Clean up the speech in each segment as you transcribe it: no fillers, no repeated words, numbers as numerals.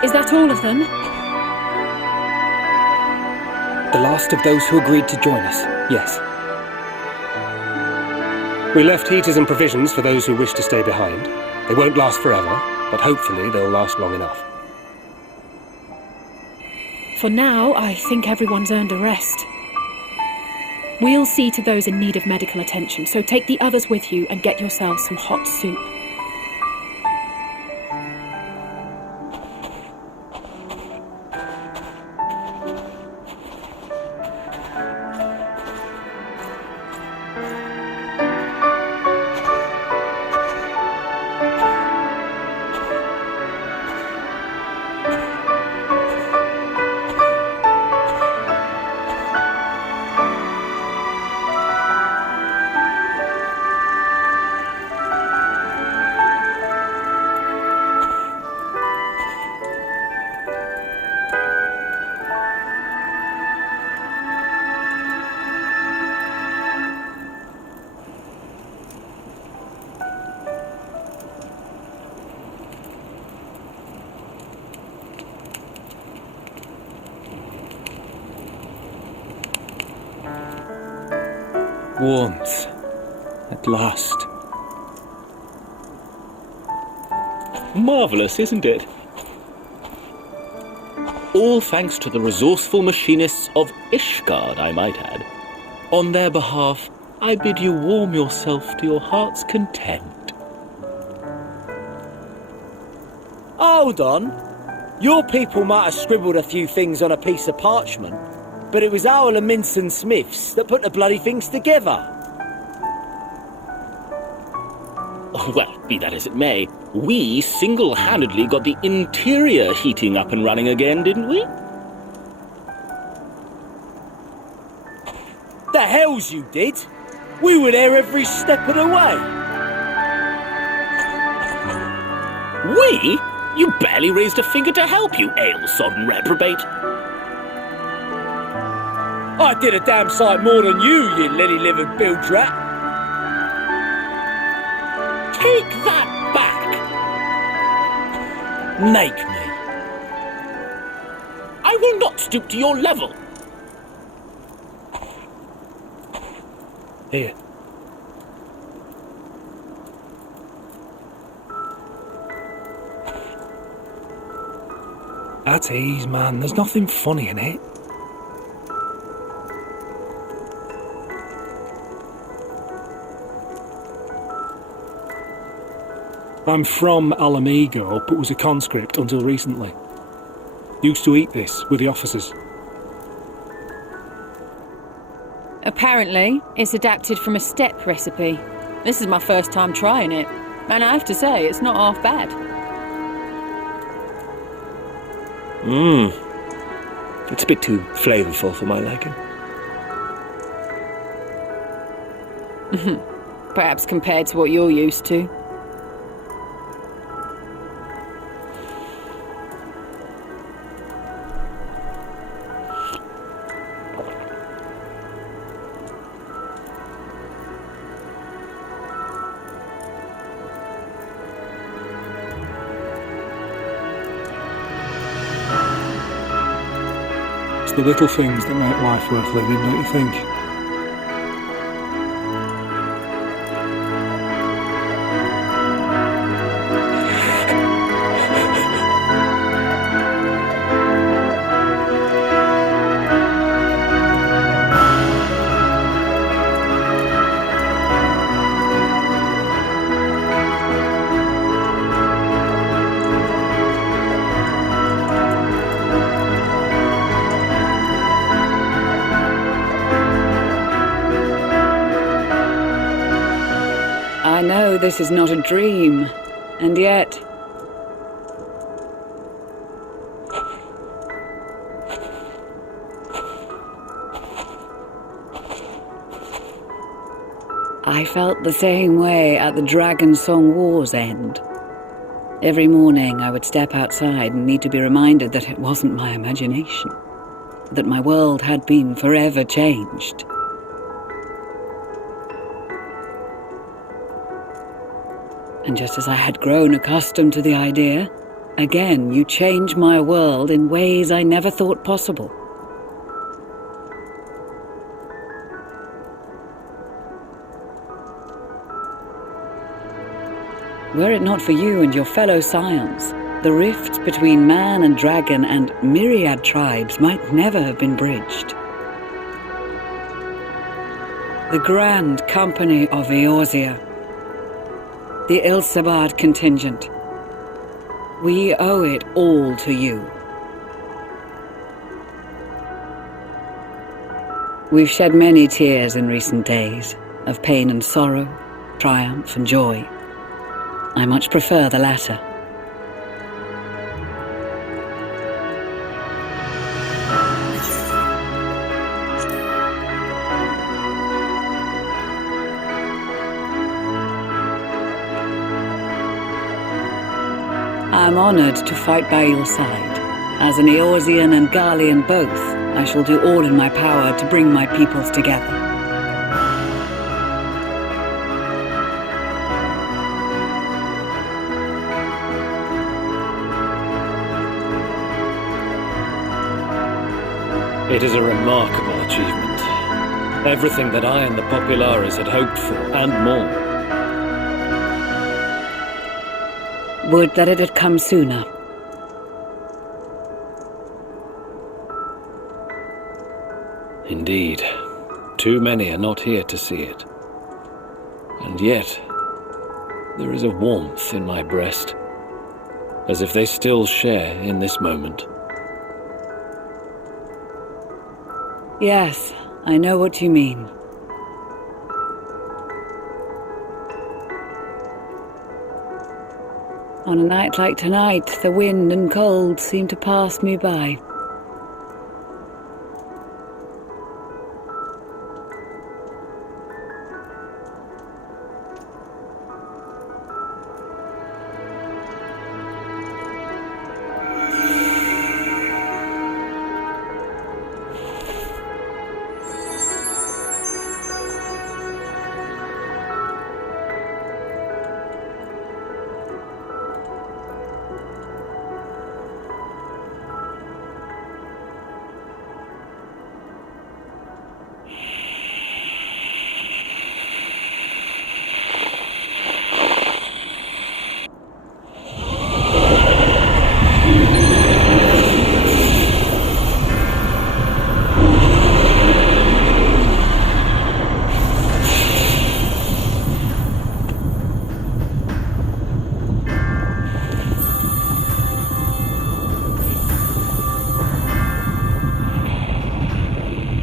Is that all of them? The last of those who agreed to join us, yes. We left heaters and provisions for those who wish to stay behind. They won't last forever, but hopefully they'll last long enough. For now, I think everyone's earned a rest. We'll see to those in need of medical attention, so take the others with you and get yourselves some hot soup. Warmth. At last. Marvellous, isn't it? All thanks to the resourceful machinists of Ishgard, I might add. On their behalf, I bid you warm yourself to your heart's content. Hold on. Your people might have scribbled a few things on a piece of parchment, but it was Owl and Minson Smiths that put the bloody things together. Oh, well, be that as it may, we single-handedly got the interior heating up and running again, didn't we? The hells you did! We were there every step of the way. We? You barely raised a finger to help, you ale-sodden reprobate. I did a damn sight more than you lily-livered bilge rat. Take that back! Make me. I will not stoop to your level. Here. At ease, man. There's nothing funny in it. I'm from Alamigo, but was a conscript until recently. Used to eat this with the officers. Apparently, it's adapted from a steppe recipe. This is my first time trying it, and I have to say, it's not half bad. It's a bit too flavourful for my liking. Perhaps compared to what you're used to. It's the little things that make life worth living, don't you think? I know this is not a dream, and yet... I felt the same way at the Dragon Song War's end. Every morning I would step outside and need to be reminded that it wasn't my imagination, that my world had been forever changed. And just as I had grown accustomed to the idea, again you change my world in ways I never thought possible. Were it not for you and your fellow scions, the rift between man and dragon and myriad tribes might never have been bridged. The Grand Company of Eorzea, the Ilsabard contingent, we owe it all to you. We've shed many tears in recent days, of pain and sorrow, triumph and joy. I much prefer the latter. I am honored to fight by your side. As an Eorzean and Garlean both, I shall do all in my power to bring my peoples together. It is a remarkable achievement. Everything that I and the Populares had hoped for, and more. Would that it had come sooner. Indeed. Too many are not here to see it. And yet, there is a warmth in my breast, as if they still share in this moment. Yes, I know what you mean. On a night like tonight, the wind and cold seem to pass me by.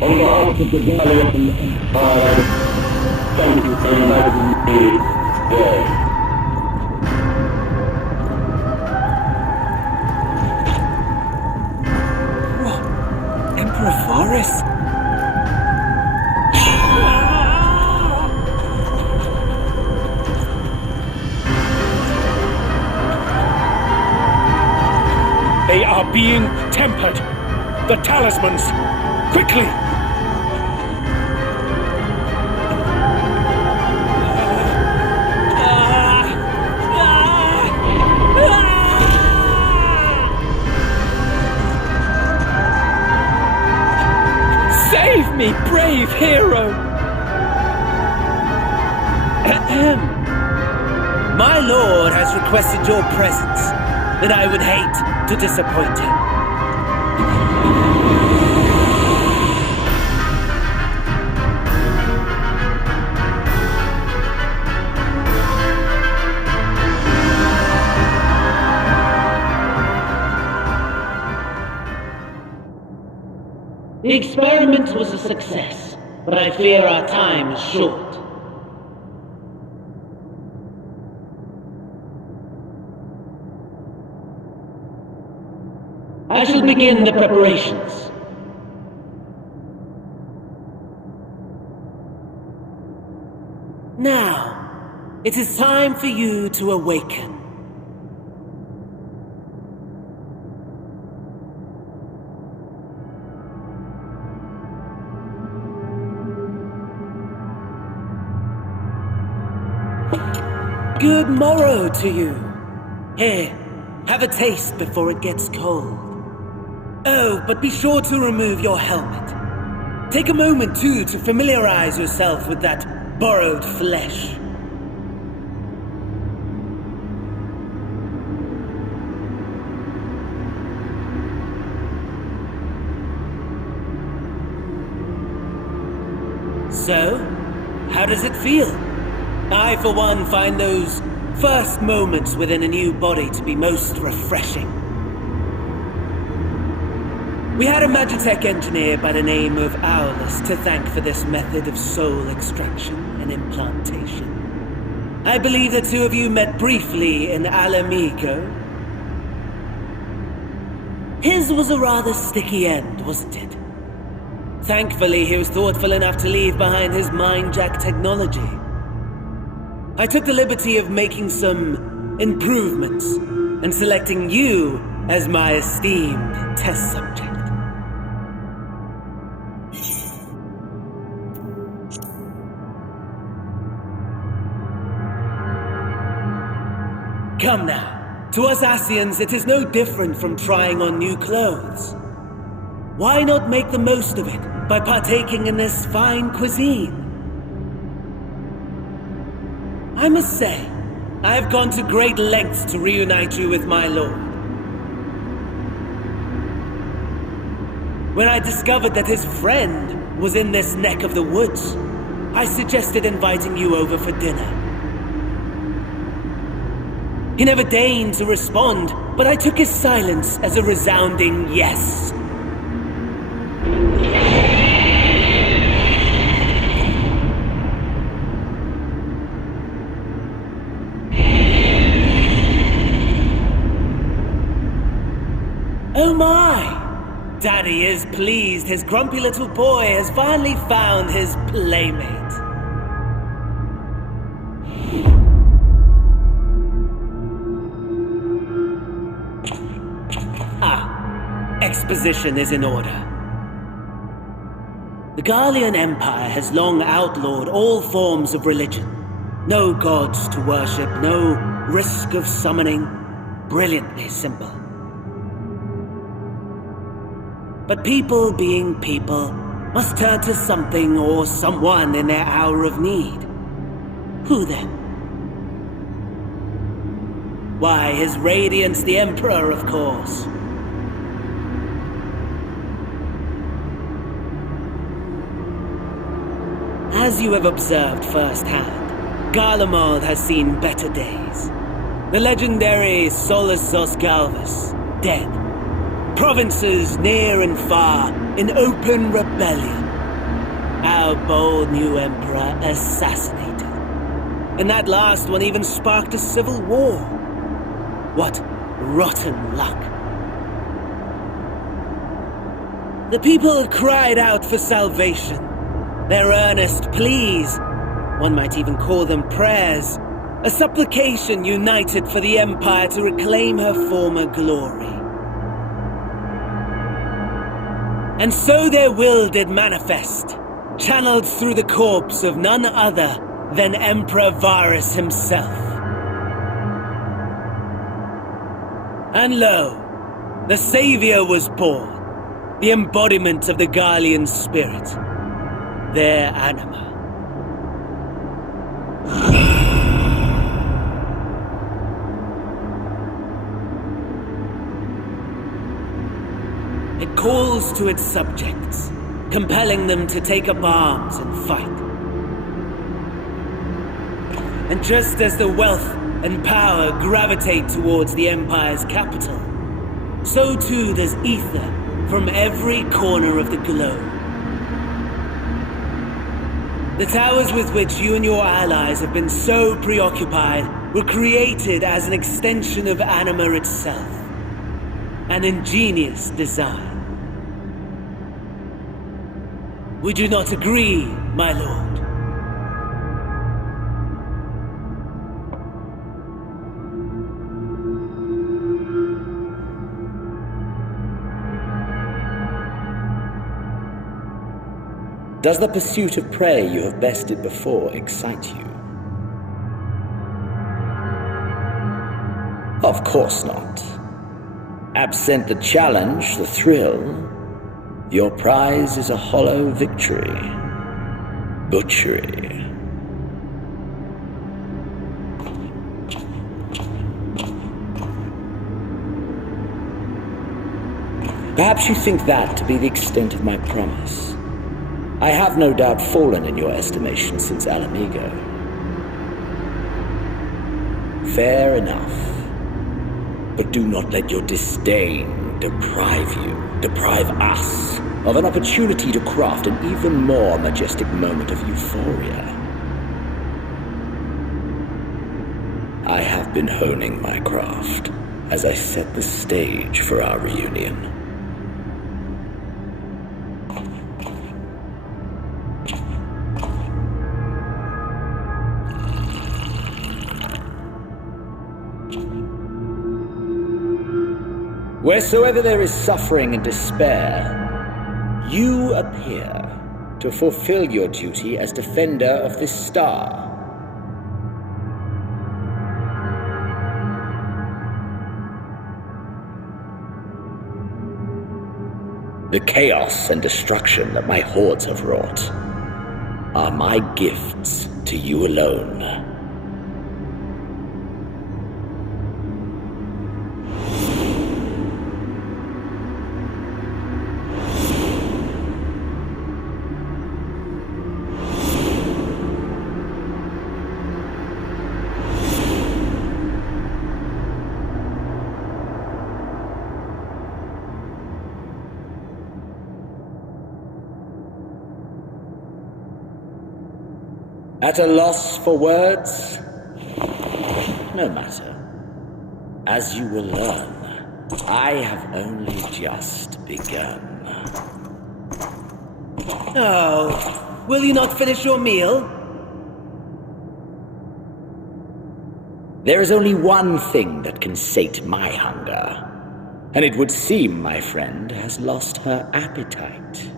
On behalf of the Gallian Empire, thank you for inviting me today. What? Emperor Varus? They are being tempered. The talismans! Quickly! Save me, brave hero! My lord has requested your presence, and I would hate to disappoint him. The experiment was a success, but I fear our time is short. I shall begin the preparations. Now, it is time for you to awaken. Good morrow to you. Here, have a taste before it gets cold. Oh, but be sure to remove your helmet. Take a moment, too, to familiarize yourself with that borrowed flesh. So, how does it feel? I, for one, find those first moments within a new body to be most refreshing. We had a Magitech engineer by the name of Owlus to thank for this method of soul extraction and implantation. I believe the two of you met briefly in Alamigo. His was a rather sticky end, wasn't it? Thankfully, he was thoughtful enough to leave behind his mind-jack technology. I took the liberty of making some improvements and selecting you as my esteemed test subject. Come now, to us Asians it is no different from trying on new clothes. Why not make the most of it by partaking in this fine cuisine? I must say, I have gone to great lengths to reunite you with my lord. When I discovered that his friend was in this neck of the woods, I suggested inviting you over for dinner. He never deigned to respond, but I took his silence as a resounding yes. Oh my! Daddy is pleased his grumpy little boy has finally found his playmate. Exposition is in order. The Garlean Empire has long outlawed all forms of religion. No gods to worship, no risk of summoning. Brilliantly simple. But people being people must turn to something or someone in their hour of need. Who then? Why, His Radiance the Emperor, of course. As you have observed firsthand, Garlemald has seen better days. The legendary Solus Galvus, dead. Provinces near and far in open rebellion. Our bold new emperor assassinated. And that last one even sparked a civil war. What rotten luck. The people cried out for salvation. Their earnest pleas, one might even call them prayers, a supplication united for the Empire to reclaim her former glory. And so their will did manifest, channeled through the corpse of none other than Emperor Varus himself. And lo, the Savior was born, the embodiment of the Garlean spirit. Their anima. It calls to its subjects, compelling them to take up arms and fight. And just as the wealth and power gravitate towards the Empire's capital, so too does ether from every corner of the globe. The towers with which you and your allies have been so preoccupied were created as an extension of Anima itself. An ingenious design. Would you not agree, my lord? Does the pursuit of prey you have bested before excite you? Of course not. Absent the challenge, the thrill, your prize is a hollow victory. Butchery. Perhaps you think that to be the extent of my promise. I have no doubt fallen in your estimation since Alamigo. Fair enough. But do not let your disdain deprive us, of an opportunity to craft an even more majestic moment of euphoria. I have been honing my craft as I set the stage for our reunion. Wheresoever there is suffering and despair, you appear to fulfill your duty as defender of this star. The chaos and destruction that my hordes have wrought are my gifts to you alone. At a loss for words? No matter. As you will learn, I have only just begun. Oh, will you not finish your meal? There is only one thing that can sate my hunger, and it would seem my friend has lost her appetite.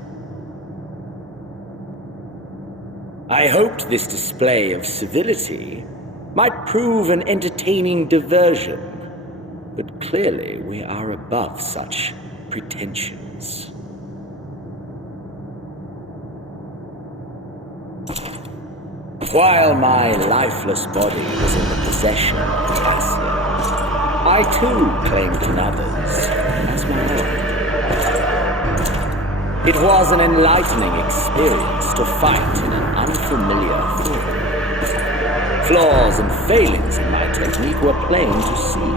I hoped this display of civility might prove an entertaining diversion, but clearly we are above such pretensions. While my lifeless body was in the possession of Cassian, I too claimed another's as my own. It was an enlightening experience to fight in an unfamiliar form. Flaws and failings in my technique were plain to see.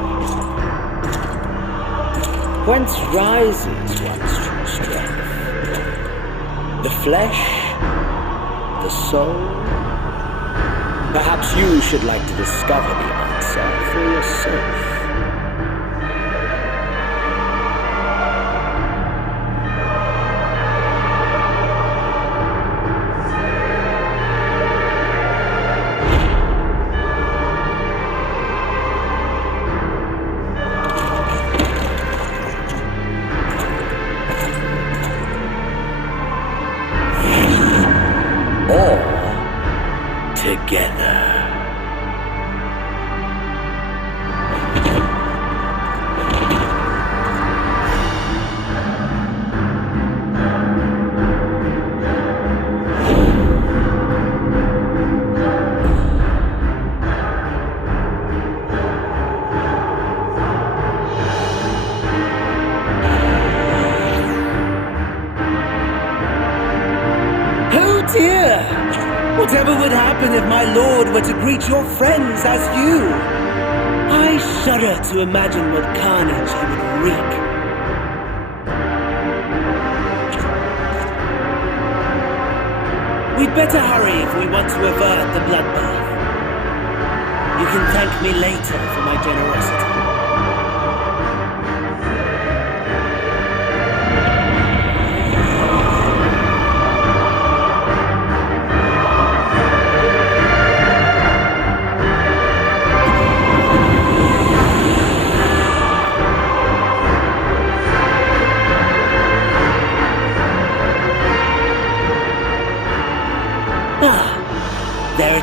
Whence rises one's true strength? The flesh? The soul? Perhaps you should like to discover the answer for yourself. Together. Oh dear! Whatever would happen if my lord were to greet your friends as you? I shudder to imagine what carnage he would wreak. We'd better hurry if we want to avert the bloodbath. You can thank me later for my generosity.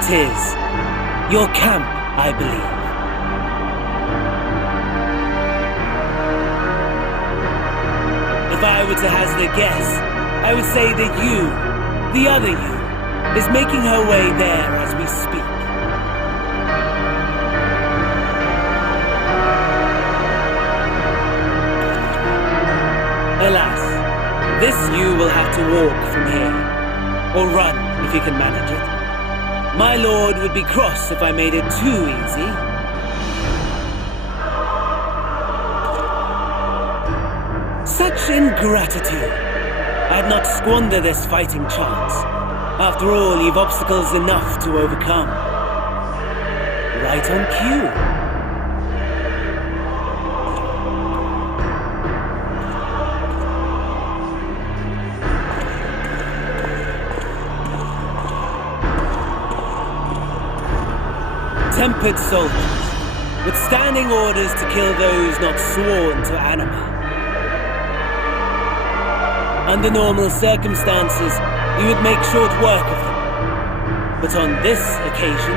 is. Your camp, I believe. If I were to hazard a guess, I would say that you, the other you, is making her way there as we speak. Alas, this you will have to walk from here. Or run, if you can manage it. My lord would be cross if I made it too easy. Such ingratitude. I'd not squander this fighting chance. After all, you've obstacles enough to overcome. Right on cue. Tempered soldiers, with standing orders to kill those not sworn to anima. Under normal circumstances, you would make short work of them. But on this occasion,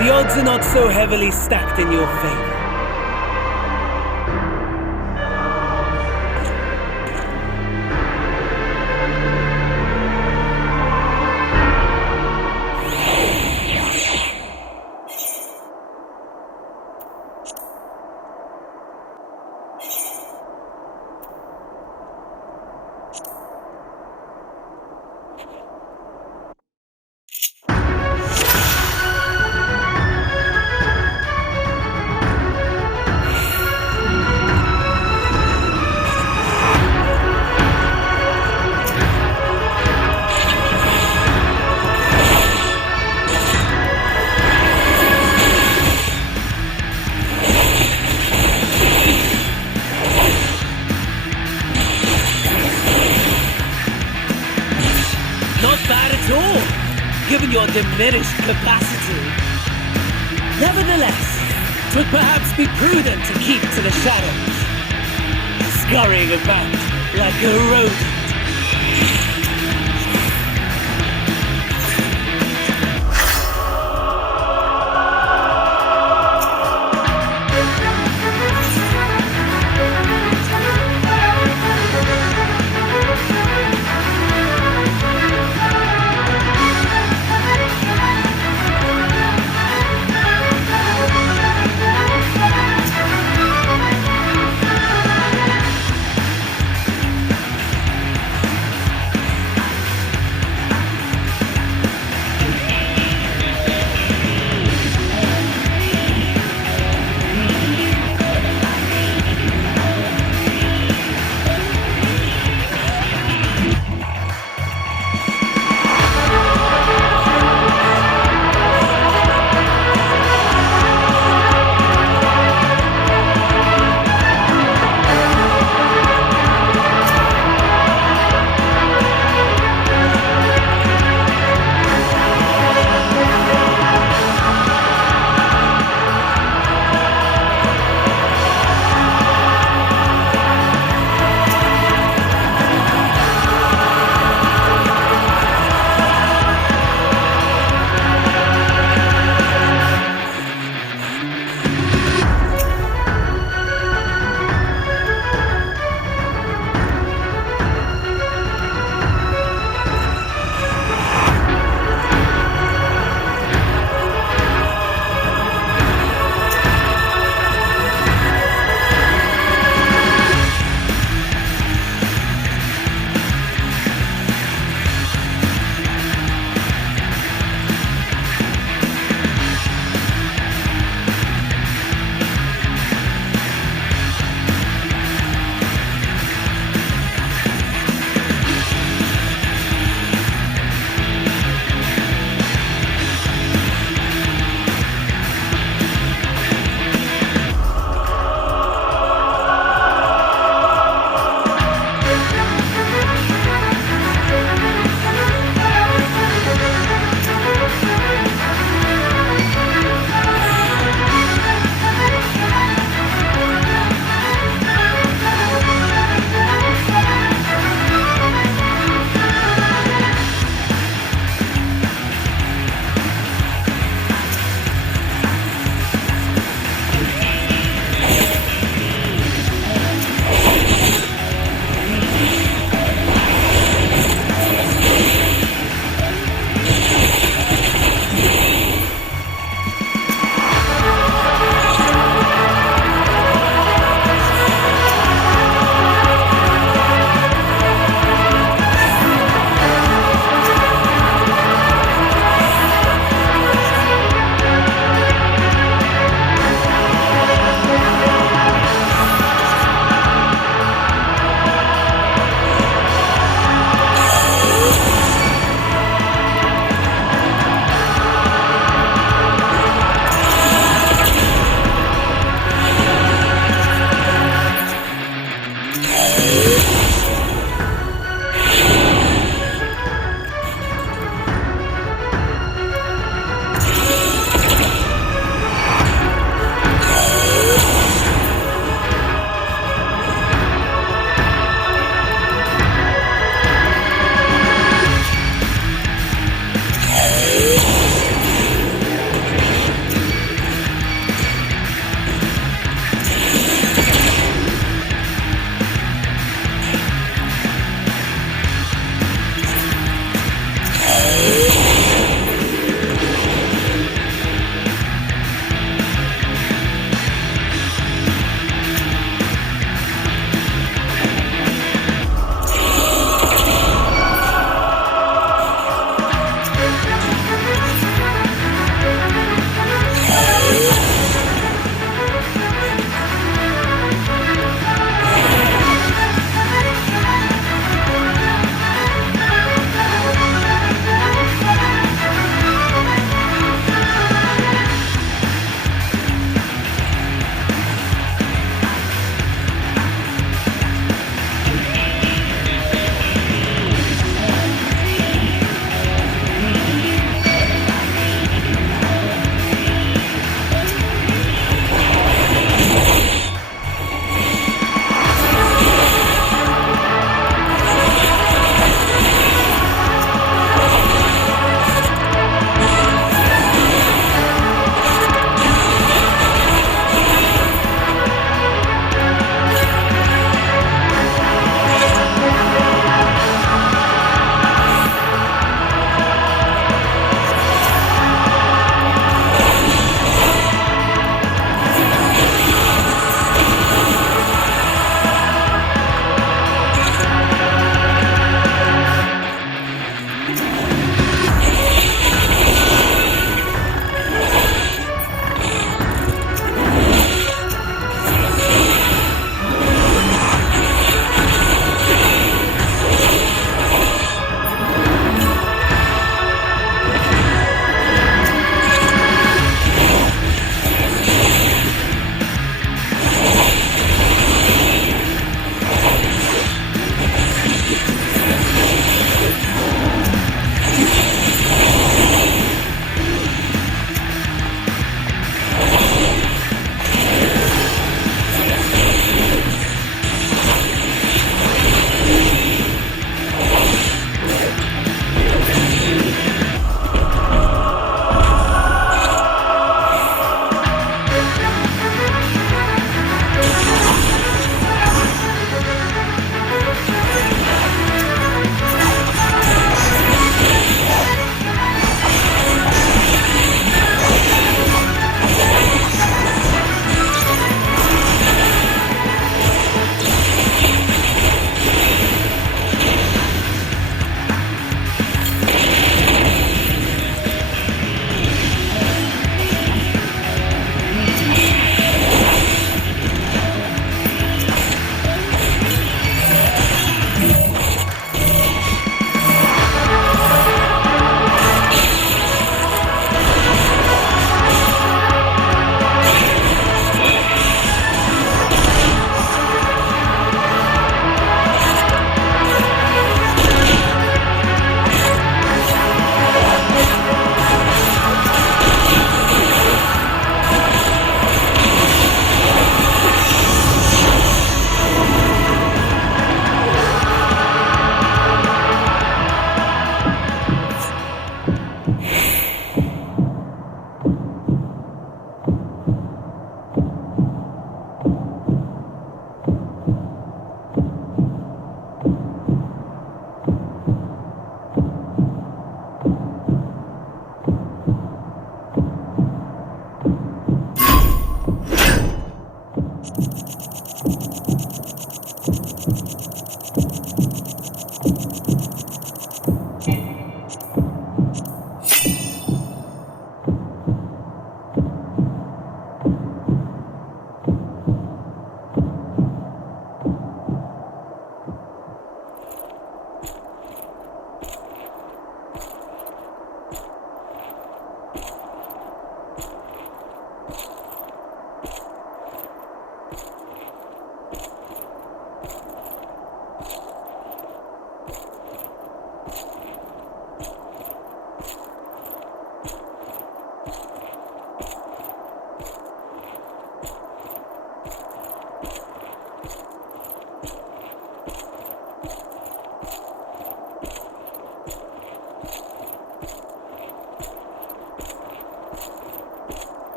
the odds are not so heavily stacked in your favor. Given your diminished capacity. Nevertheless, 'twould perhaps be prudent to keep to the shadows, scurrying about like a rodent.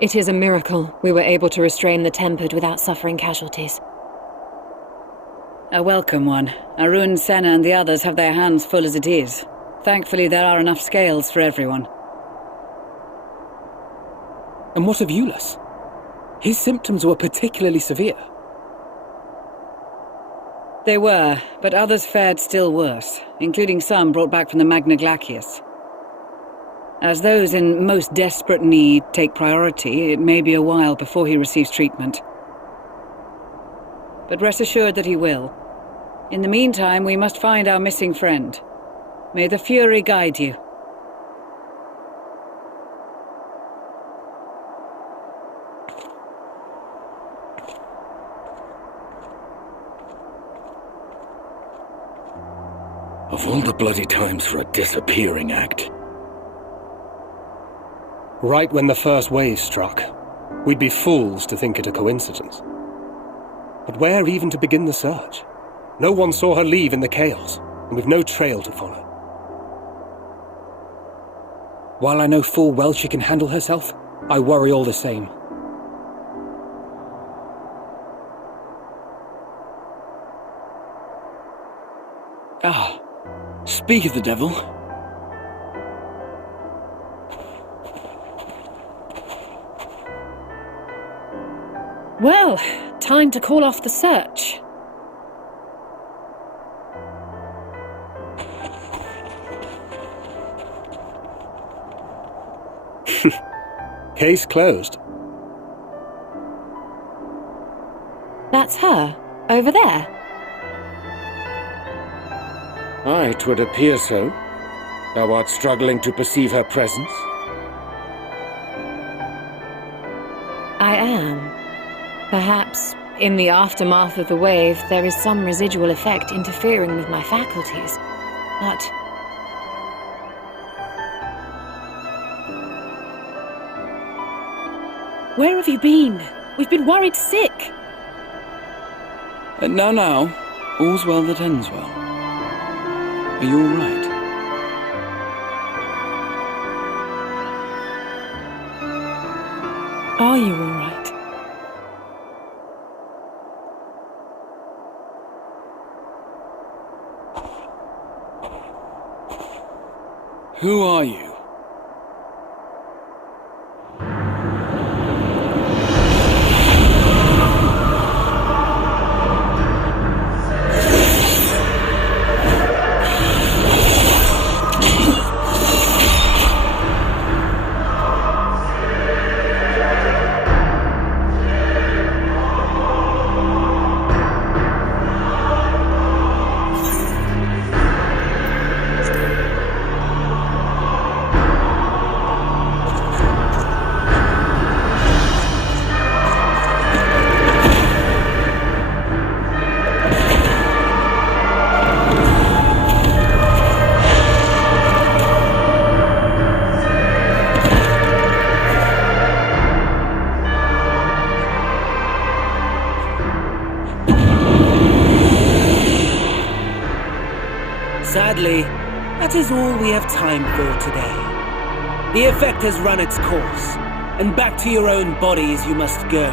It is a miracle we were able to restrain the Tempered without suffering casualties. A welcome one. Arun, Senna and the others have their hands full as it is. Thankfully there are enough scales for everyone. And what of Euless? His symptoms were particularly severe. They were, but others fared still worse, including some brought back from the Magna Glacius. As those in most desperate need take priority, it may be a while before he receives treatment. But rest assured that he will. In the meantime, we must find our missing friend. May the Fury guide you. Of all the bloody times for a disappearing act. Right when the first wave struck, we'd be fools to think it a coincidence. But where even to begin the search? No one saw her leave in the chaos, and we've no trail to follow. While I know full well she can handle herself, I worry all the same. Ah, speak of the devil. Well, time to call off the search. Case closed. That's her, over there. Aye, 'twould appear so. Thou art struggling to perceive her presence. I am. Perhaps, in the aftermath of the wave, there is some residual effect interfering with my faculties. But... where have you been? We've been worried sick. Now, all's well that ends well. Are you all right? Are you all right? Who are you? Sadly, that is all we have time for today. The effect has run its course, and back to your own bodies you must go.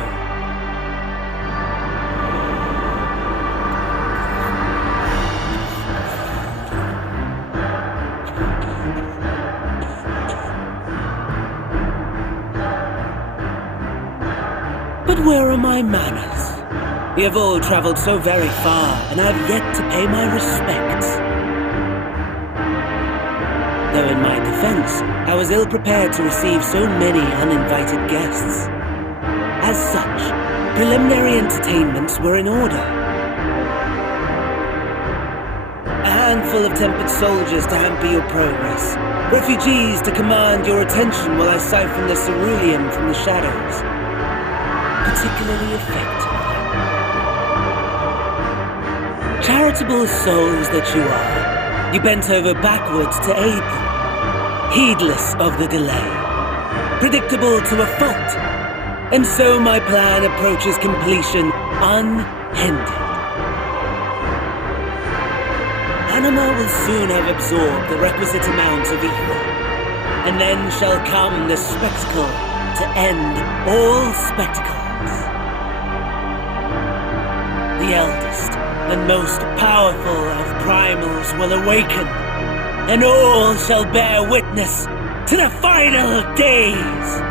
But where are my manners? We have all traveled so very far, and I have yet to pay my respects. though in my defense, I was ill-prepared to receive so many uninvited guests. As such, preliminary entertainments were in order. A handful of tempered soldiers to hamper your progress. Refugees to command your attention while I siphon the cerulean from the shadows. Particularly effective. Charitable souls that you are, you bent over backwards to aid them, heedless of the delay, predictable to a fault, and so my plan approaches completion unhindered. Anima will soon have absorbed the requisite amount of evil, and then shall come the spectacle to end all spectacles. The eldest and most powerful of primals will awaken, and all shall bear witness to the final days.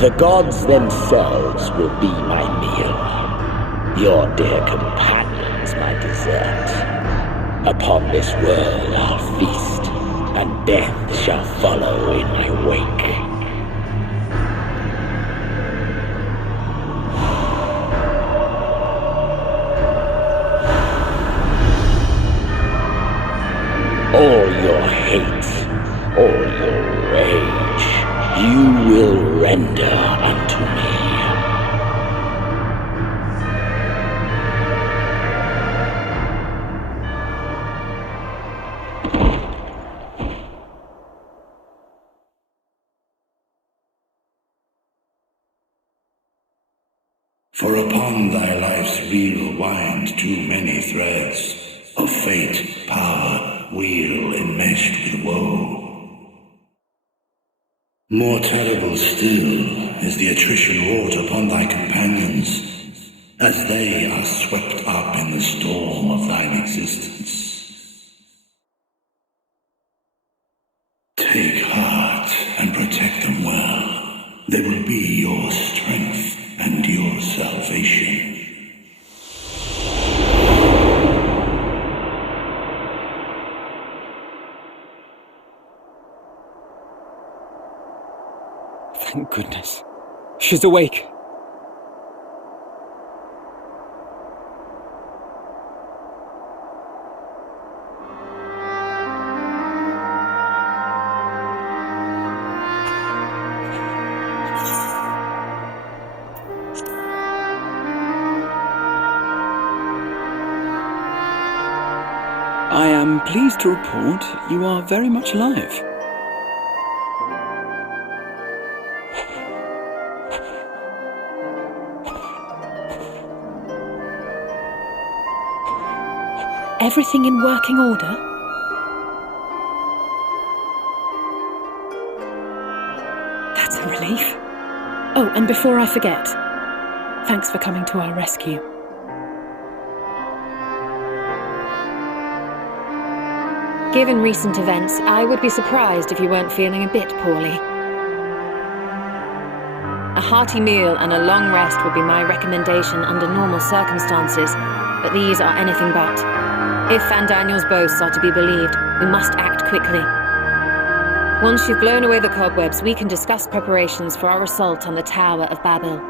The gods themselves will be my meal, your dear companions my dessert. Upon this world I'll feast, and death shall follow in my wake. All your hate, all your rage, you will render unto me. For upon thy life's reel wind too many threads of fate, power, weal enmeshed with woe. More terrible still is the attrition wrought upon thy companions, as they are swept up in the storm of thine existence. Take heart and protect them well. They will be your strength and your salvation. Thank goodness. She's awake. I am pleased to report you are very much alive. Everything in working order? That's a relief. Oh, and before I forget, thanks for coming to our rescue. Given recent events, I would be surprised if you weren't feeling a bit poorly. A hearty meal and a long rest would be my recommendation under normal circumstances, but these are anything but. If Van Daniel's boasts are to be believed, we must act quickly. Once you've blown away the cobwebs, we can discuss preparations for our assault on the Tower of Babel.